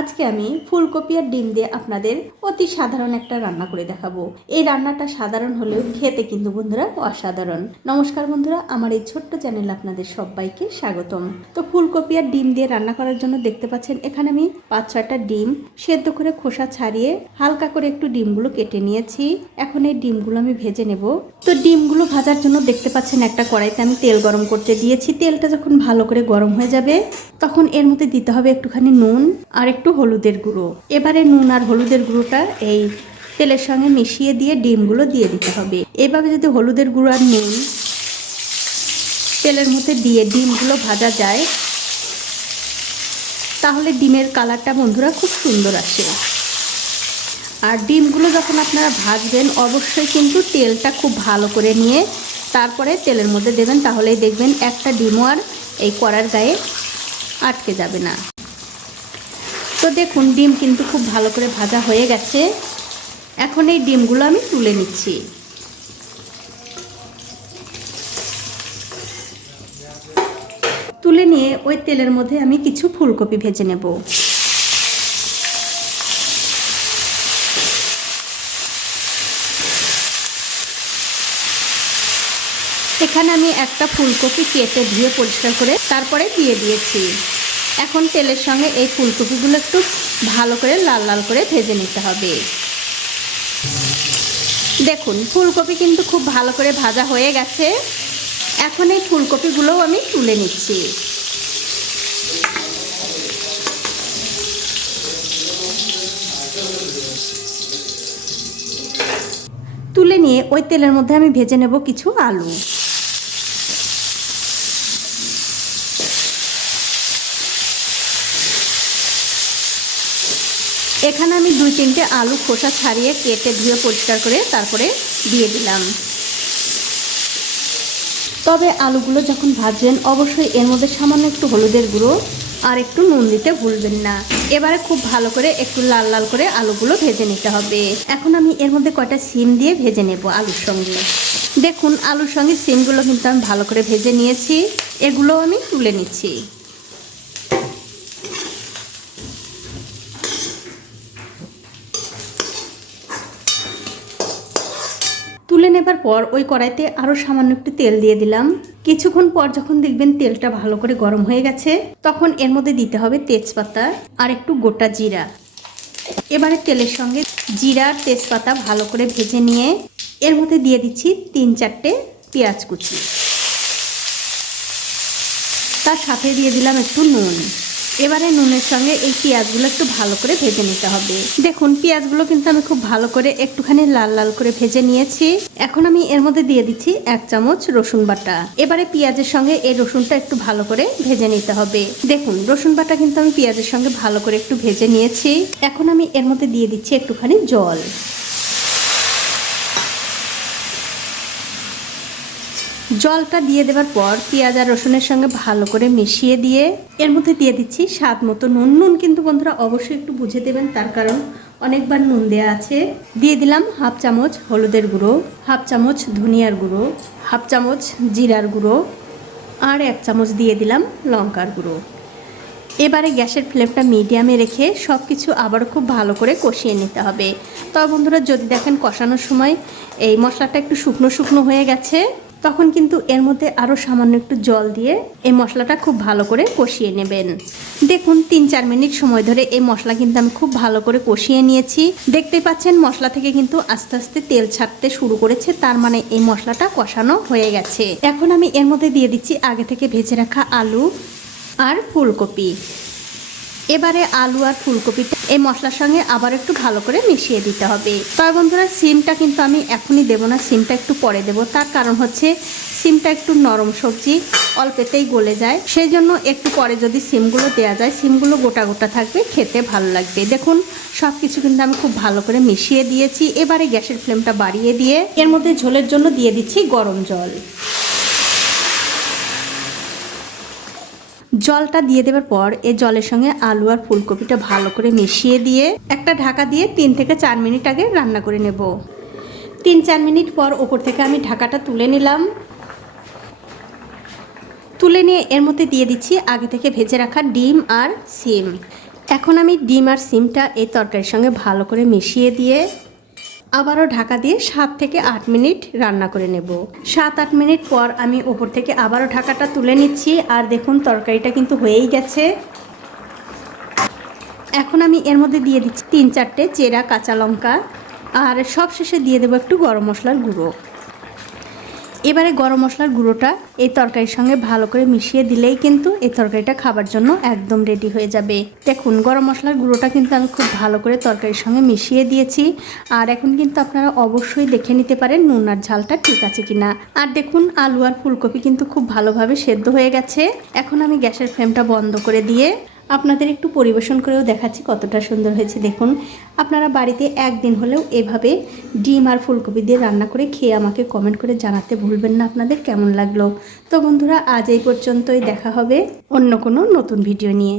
আজকে আমি ফুলকপি আর ডিম দিয়ে আপনাদের অতি সাধারণ একটা রান্না করে দেখাবো। এই রান্নাটা সাধারণ হলেও খেতে কিন্তু বন্ধুরা অসাধারণ। নমস্কার বন্ধুরা, আমার এই ছোট্ট চ্যানেলে আপনাদের সবাইকে স্বাগতম। তো ফুলকপি আর ডিম দিয়ে রান্না করার জন্য দেখতে পাচ্ছেন, এখানে আমি পাঁচ ছয়টা ডিম সেদ্ধ করে খোসা ছাড়িয়ে হালকা করে একটু ডিমগুলো কেটে নিয়েছি। এখন এই ডিমগুলো আমি ভেজে নেব। তো ডিমগুলো ভাজার জন্য দেখতে পাচ্ছেন, একটা কড়াইতে আমি তেল গরম করতে দিয়েছি। তেলটা যখন ভালো করে গরম হয়ে যাবে, তখন এর মধ্যে দিতে হবে একটুখানি নুন আর একটু হলুদের গুঁড়ো। এবারে নুন আর হলুদের গুঁড়োটা এই তেলের সঙ্গে মিশিয়ে দিয়ে ডিমগুলো দিয়ে দিতে হবে। এভাবে যদি হলুদের গুঁড়ো আর নুন তেলের মধ্যে দিয়ে ডিমগুলো ভাজা যায়, তাহলে ডিমের কালারটা বন্ধুরা খুব সুন্দর আসে। আর ডিমগুলো যখন আপনারা ভাজবেন, অবশ্যই কিন্তু তেলটা খুব ভালো করে নিয়ে তারপরে তেলের মধ্যে দেবেন, তাহলেই দেখবেন একটা ডিমও আর এই কড়ার গায়ে আটকে যাবে না। তো দেখুন, ডিম কিন্তু খুব ভালো করে ভাজা হয়ে গেছে। এখন এই ডিমগুলো আমি তুলে নিচ্ছি। তুলে নিয়ে ওই তেলের মধ্যে আমি কিছু ফুলকপি ভেজে নেব। এখানে আমি একটা ফুলকপি কেটে ধুয়ে পরিষ্কার করে তারপরে দিয়ে দিয়েছি। এখন তেলের সঙ্গে এই ফুলকপিগুলো একটু ভালো করে লাল লাল করে ভেজে নিতে হবে। দেখুন, ফুলকপি কিন্তু খুব ভালো করে ভাজা হয়ে গেছে। এখন এই ফুলকপিগুলোও আমি তুলে নিচ্ছি। তুলে নিয়ে ওই তেলের মধ্যে আমি ভেজে নেব কিছু আলু। এখানে আমি দুই তিনটে আলু খোসা ছাড়িয়ে কেটে ধুয়ে পরিষ্কার করে তারপরে দিয়ে দিলাম। তবে আলুগুলো যখন ভাজবেন অবশ্যই এর মধ্যে সামান্য একটু হলুদের গুঁড়ো আর একটু নুন দিতে ভুলবেন না। এবারে খুব ভালো করে একটু লাল লাল করে আলুগুলো ভেজে নিতে হবে। এখন আমি এর মধ্যে কয়টা সিম দিয়ে ভেজে নেব আলুর সঙ্গে। দেখুন, আলুর সঙ্গে সিমগুলো কিন্তু আমি ভালো করে ভেজে নিয়েছি। এগুলো আমি তুলে নিচ্ছি। তুলে নেবার পর ওই কড়াইতে আরও সামান্য একটু তেল দিয়ে দিলাম। কিছুক্ষণ পর যখন দেখবেন তেলটা ভালো করে গরম হয়ে গেছে, তখন এর মধ্যে দিতে হবে তেজপাতা আর একটু গোটা জিরা। এবারে তেলের সঙ্গে জিরা তেজপাতা ভালো করে ভেজে নিয়ে এর মধ্যে দিয়ে দিচ্ছি তিন চারটে পেঁয়াজ কুচি। তার সাথে দিয়ে দিলাম একটু নুন। এবারে নুনের সঙ্গে এই পেঁয়াজগুলো একটু ভালো করে ভেজে নিতে হবে। দেখুন, পেঁয়াজগুলো কিন্তু আমি খুব ভালো করে একটুখানি লাল লাল করে ভেজে নিয়েছি। এখন আমি এর মধ্যে দিয়ে দিচ্ছি এক চামচ রসুন বাটা। এবারে পেঁয়াজের সঙ্গে এই রসুনটা একটু ভালো করে ভেজে নিতে হবে। দেখুন, রসুন বাটা কিন্তু আমি পেঁয়াজের সঙ্গে ভালো করে একটু ভেজে নিয়েছি। এখন আমি এর মধ্যে দিয়ে দিচ্ছি একটুখানি জল। জলটা দিয়ে দেওয়ার পর পেঁয়াজ আর রসুনের সঙ্গে ভালো করে মিশিয়ে দিয়ে এর মধ্যে দিয়ে দিচ্ছি স্বাদ মতো নুন। নুন কিন্তু বন্ধুরা অবশ্যই একটু বুঝে দেবেন, তার কারণ অনেকবার নুন দেওয়া আছে। দিয়ে দিলাম হাফ চামচ হলুদের গুঁড়ো, হাফ চামচ ধনিয়ার গুঁড়ো, হাফ চামচ জিরার গুঁড়ো আর এক চামচ দিয়ে দিলাম লঙ্কার গুঁড়ো। এবারে গ্যাসের ফ্লেমটা মিডিয়ামে রেখে সব কিছু আবার খুব ভালো করে কষিয়ে নিতে হবে। তবে বন্ধুরা যদি দেখেন কষানোর সময় এই মশলাটা একটু শুকনো শুকনো হয়ে গেছে তখন কিন্তু এর মধ্যে আরও সামান্য একটু জল দিয়ে এই মশলাটা খুব ভালো করে কষিয়ে নেবেন। দেখুন, তিন চার মিনিট সময় ধরে এই মশলা কিন্তু আমি খুব ভালো করে কষিয়ে নিয়েছি। দেখতে পাচ্ছেন, মশলা থেকে কিন্তু আস্তে আস্তে তেল ছাড়তে শুরু করেছে, তার মানে এই মশলাটা কষানো হয়ে গেছে। এখন আমি এর মধ্যে দিয়ে দিচ্ছি আগে থেকে ভেজে রাখা আলু আর ফুলকপি। এবারে আলু আর ফুলকপিটা এই মশলার সঙ্গে আবার একটু ভালো করে মিশিয়ে দিতে হবে। তবে বন্ধুরা, সিমটা কিন্তু আমি এখনই দেবো না, সিমটা একটু পরে দেবো। তার কারণ হচ্ছে, সিমটা একটু নরম সবজি, অল্পেতেই গলে যায়। সেই জন্য একটু পরে যদি সিমগুলো দেওয়া যায়, সিমগুলো গোটা গোটা থাকবে, খেতে ভালো লাগবে। দেখুন সব কিছু কিন্তু আমি খুব ভালো করে মিশিয়ে দিয়েছি। এবারে গ্যাসের ফ্লেমটা বাড়িয়ে দিয়ে, এর মধ্যে ঝোলের জন্য দিয়ে দিচ্ছি গরম জল। জলটা দিয়ে দেওয়ার পর এই জলের সঙ্গে আলু আর ফুলকপিটা ভালো করে মিশিয়ে দিয়ে একটা ঢাকা দিয়ে তিন থেকে চার মিনিট আগে রান্না করে নেব। তিন চার মিনিট পর ওপর থেকে আমি ঢাকাটা তুলে নিলাম। তুলে নিয়ে এর মধ্যে দিয়ে দিচ্ছি আগে থেকে ভেজে রাখা ডিম আর সিম। এখন আমি ডিম আর সিমটা এই তরকারির সঙ্গে ভালো করে মিশিয়ে দিয়ে আবারও ঢাকা দিয়ে সাত থেকে আট মিনিট রান্না করে নেব। সাত, আট মিনিট পর আমি ওপর থেকে আবারও ঢাকাটা তুলে নিচ্ছি। আর দেখুন, তরকারিটা কিন্তু হয়েই গেছে। এখন আমি এর মধ্যে দিয়ে দিচ্ছি তিন চারটে চেরা কাঁচা লঙ্কা। আর সব শেষে দিয়ে দেবো একটু গরম মশলার গুঁড়ো। এবারে গরম মশলার গুঁড়োটা এই তরকারির সঙ্গে ভালো করে মিশিয়ে দিলেই কিন্তু এই তরকারিটা খাবার জন্য একদম রেডি হয়ে যাবে। দেখুন, গরম মশলার গুঁড়োটা কিন্তু আমি খুব ভালো করে তরকারির সঙ্গে মিশিয়ে দিয়েছি। আর এখন কিন্তু আপনারা অবশ্যই দেখে নিতে পারেন নুন আর ঝালটা ঠিক আছে কিনা। আর দেখুন, আলু আর ফুলকপি কিন্তু খুব ভালোভাবে সেদ্ধ হয়ে গেছে। এখন আমি গ্যাসের ফ্লেমটা বন্ধ করে দিয়ে আপনাদের একটু পরিবেশন করেও দেখাচ্ছি কতটা সুন্দর হয়েছে। দেখুন, আপনারা বাড়িতে একদিন হলেও এভাবে ডিম আর ফুলকপি দিয়ে রান্না করে খেয়ে আমাকে কমেন্ট করে জানাতে ভুলবেন না আপনাদের, কেমন লাগল? তো বন্ধুরা, আজ এই পর্যন্তই, দেখা হবে অন্য কোনো নতুন ভিডিও নিয়ে।